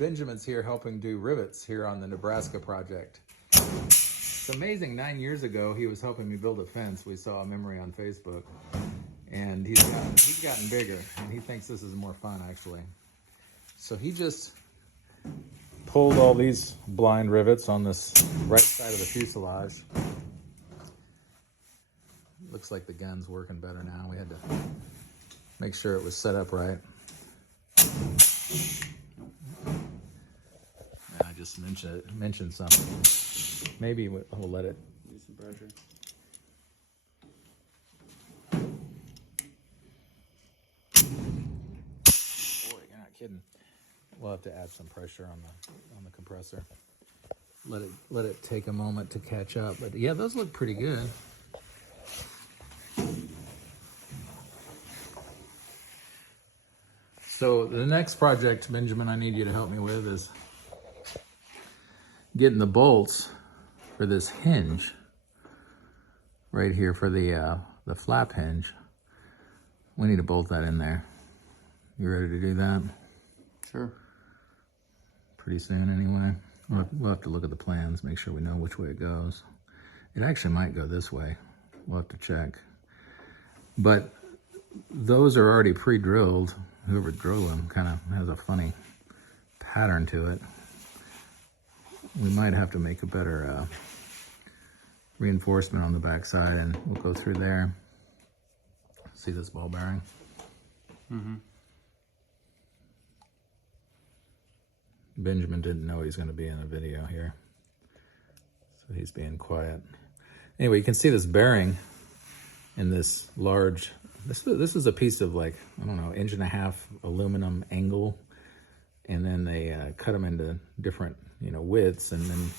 Benjamin's here helping do rivets here on the Nebraska project. It's amazing, 9 years ago, he was helping me build a fence. We saw a memory on Facebook. And he's gotten bigger, and he thinks this is more fun, actually. So he just pulled all these blind rivets on this right side of the fuselage. Looks like the gun's working better now. We had to make sure it was set up right. I just mentioned something. Maybe we'll let it use some pressure. Boy, you're not kidding. We'll have to add some pressure on the compressor. Let it take a moment to catch up. But yeah, those look pretty good. So the next project, Benjamin, I need you to help me with is getting the bolts for this hinge right here for the flap hinge. We need to bolt that in there. You ready to do that? Sure. Pretty soon anyway. We'll have to look at the plans, make sure we know which way it goes. It actually might go this way. We'll have to check. But those are already pre-drilled. Whoever drilled them kind of has a funny pattern to it. We might have to make a better reinforcement on the backside, and we'll go through there. See this ball bearing? Mm-hmm. Benjamin didn't know he's going to be in a video here, so he's being quiet. Anyway, you can see this bearing in this large, this is a piece of like, I don't know, 1.5-inch aluminum angle, and then they cut them into different, widths, and then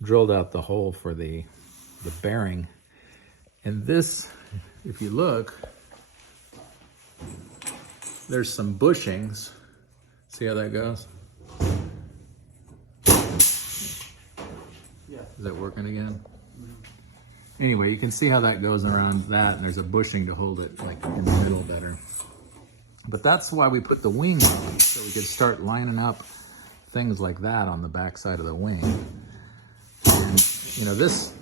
drilled out the hole for the bearing. And this, if you look, there's some bushings. See how that goes? Yeah. Is that working again? Anyway, you can see how that goes around that, and there's a bushing to hold it like in the middle better. But that's why we put the wing on, so we could start lining up things like that on the back side of the wing. And this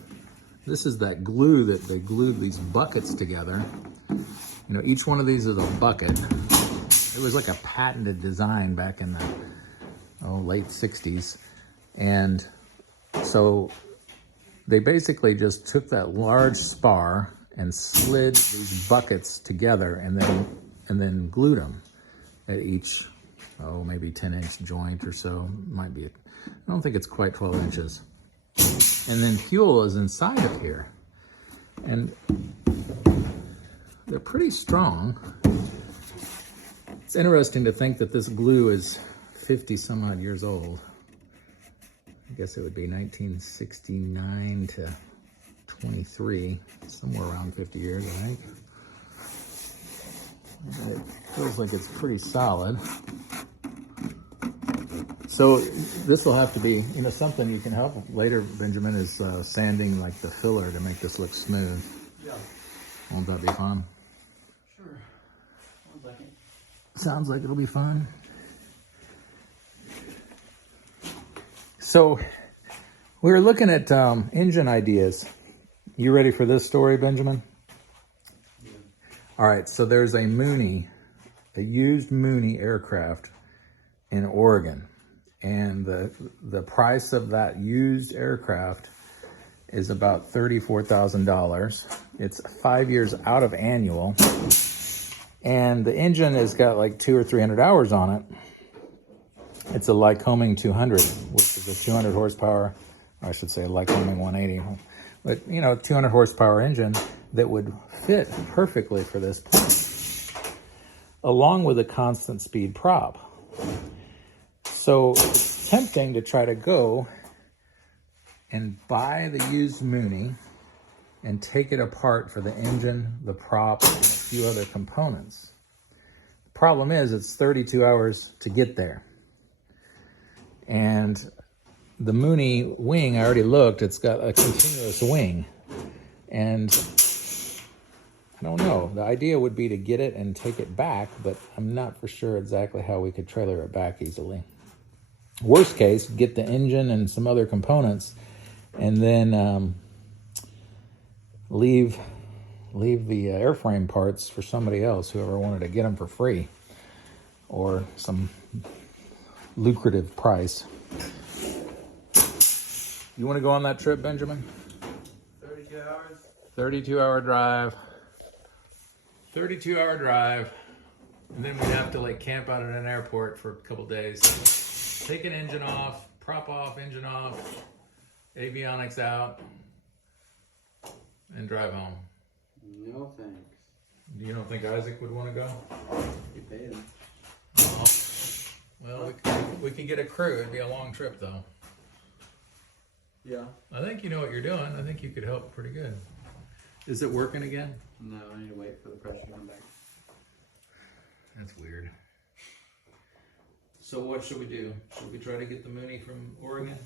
is that glue that they glued these buckets together. Each one of these is a bucket. It was like a patented design back in the late 60s. And so they basically just took that large spar and slid these buckets together and then glued them at each, maybe 10-inch joint or so. Might be, I don't think it's quite 12 inches. And then fuel is inside of here. And they're pretty strong. It's interesting to think that this glue is 50 some odd years old. I guess it would be 1969 to 23, somewhere around 50 years, I think. It feels like it's pretty solid. So this will have to be, something you can help later, Benjamin, is sanding like the filler to make this look smooth. Yeah. Won't that be fun? Sure. 1 second. Sounds like it'll be fun. So we were looking at engine ideas. You ready for this story, Benjamin? Yeah. All right, so there's a Mooney, a used Mooney aircraft in Oregon. And the price of that used aircraft is about $34,000. It's 5 years out of annual. And the engine has got like 200 or 300 hours on it. It's a Lycoming 200, which is a 200 horsepower, or I should say Lycoming 180. But, 200 horsepower engine that would fit perfectly for this plane, along with a constant speed prop. So it's tempting to try to go and buy the used Mooney and take it apart for the engine, the prop, and a few other components. The problem is it's 32 hours to get there. And the Mooney wing, I already looked, it's got a continuous wing. And I don't know, the idea would be to get it and take it back, but I'm not for sure exactly how we could trailer it back easily. Worst case, get the engine and some other components, and then leave the airframe parts for somebody else, whoever wanted to get them for free or some lucrative price. You want to go on that trip, Benjamin? 32 hours. 32-hour drive. 32-hour drive. And then we'd have to like camp out at an airport for a couple days. Take an engine off, prop off, engine off, avionics out, and drive home. No thanks. You don't think Isaac would want to go? You paid him. Oh. Well, we could get a crew. It'd be a long trip, though. Yeah. I think you know what you're doing. I think you could help pretty good. Is it working again? No, I need to wait for the pressure to come back. That's weird. So what should we do? Should we try to get the Mooney from Oregon?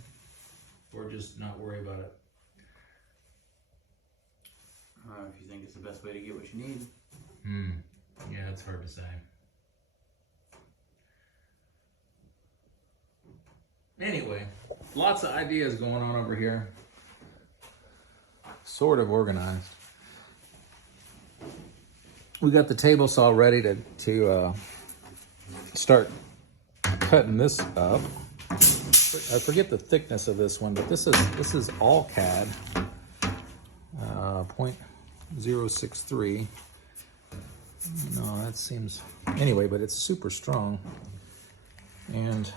Or just not worry about it? If you think it's the best way to get what you need. Yeah, it's hard to say. Anyway, lots of ideas going on over here. Sort of organized. We got the table saw ready to start cutting this up. I forget the thickness of this one, but this is all CAD. 0.063. No, that seems anyway, but it's super strong. And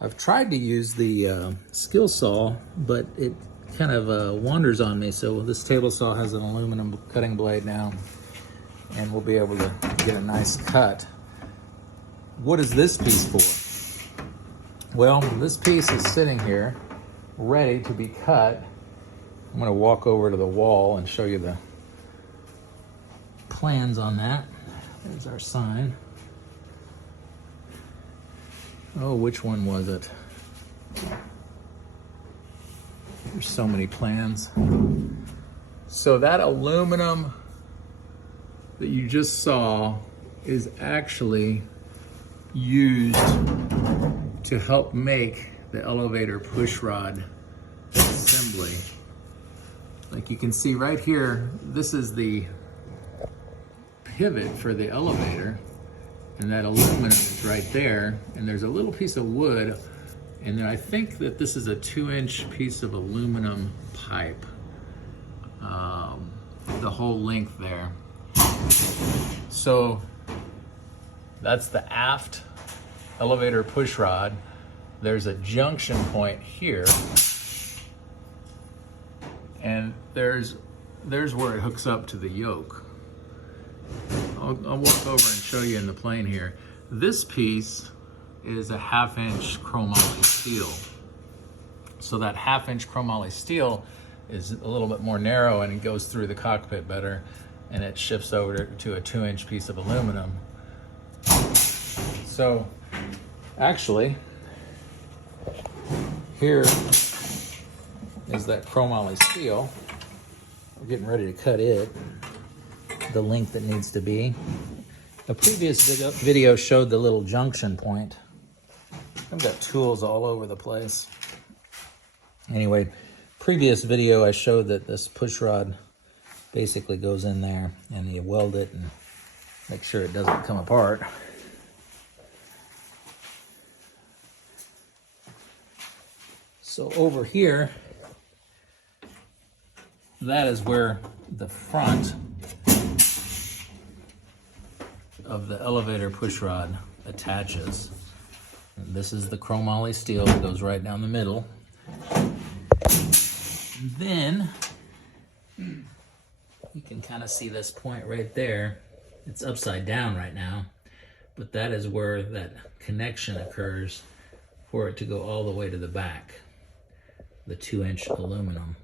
I've tried to use the skill saw, but it kind of wanders on me. So this table saw has an aluminum cutting blade now, and we'll be able to get a nice cut. What is this piece for? Well, this piece is sitting here ready to be cut. I'm going to walk over to the wall and show you the plans on that. There's our sign. Oh, which one was it? There's so many plans. So that aluminum that you just saw is actually used to help make the elevator push rod assembly. Like you can see right here, this is the pivot for the elevator, and that aluminum is right there, and there's a little piece of wood, and then I think that this is a 2-inch piece of aluminum pipe, the whole length there. So that's the aft elevator push rod. There's a junction point here, and there's where it hooks up to the yoke. I'll walk over and show you in the plane here. This piece is a 1/2-inch chromoly steel. So that 1/2-inch chromoly steel is a little bit more narrow, and it goes through the cockpit better, and it shifts over to a 2-inch piece of aluminum. So actually, here is that chromoly steel. We're getting ready to cut it the length it needs to be. The previous video showed the little junction point. I've got tools all over the place. Anyway, previous video I showed that this push rod basically goes in there, and you weld it and make sure it doesn't come apart. So over here, that is where the front of the elevator push rod attaches. And this is the chromoly steel that goes right down the middle. And then you can kind of see this point right there. It's upside down right now, but that is where that connection occurs for it to go all the way to the back, the 2-inch aluminum.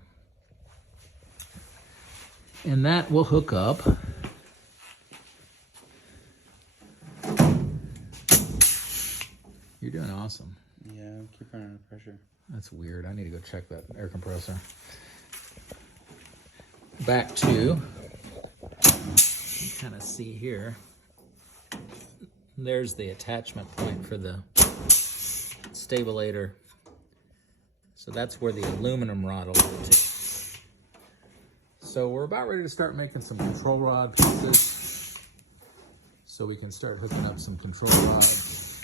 And that will hook up You're doing awesome. Yeah, keep running under pressure. That's weird. I need to go check that air compressor. Back to, you kind of see here, there's the attachment point for the stabilator. So that's where the aluminum rod will go to. So we're about ready to start making some control rod pieces. So we can start hooking up some control rods.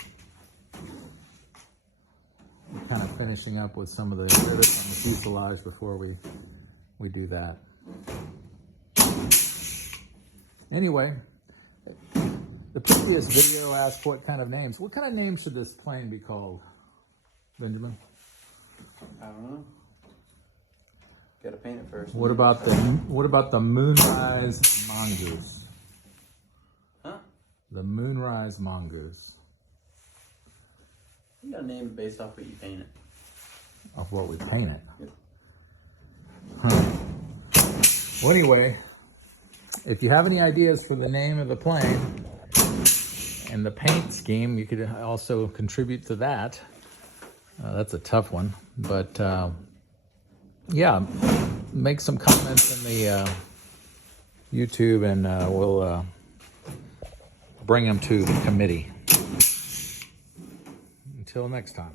We're kind of finishing up with some of the rivets on the fuselage before we do that. Anyway, the previous video asked what kind of names. What kind of names should this plane be called, Benjamin? I don't know. Gotta paint it first. What about the Moonrise Mongoose? Huh? The Moonrise Mongoose. You gotta name it based off what you paint it. Of what we paint it. Yep. Huh. Well, anyway, if you have any ideas for the name of the plane and the paint scheme, you could also contribute to that. That's a tough one, but yeah, make some comments in the YouTube, and we'll bring them to the committee. Until next time.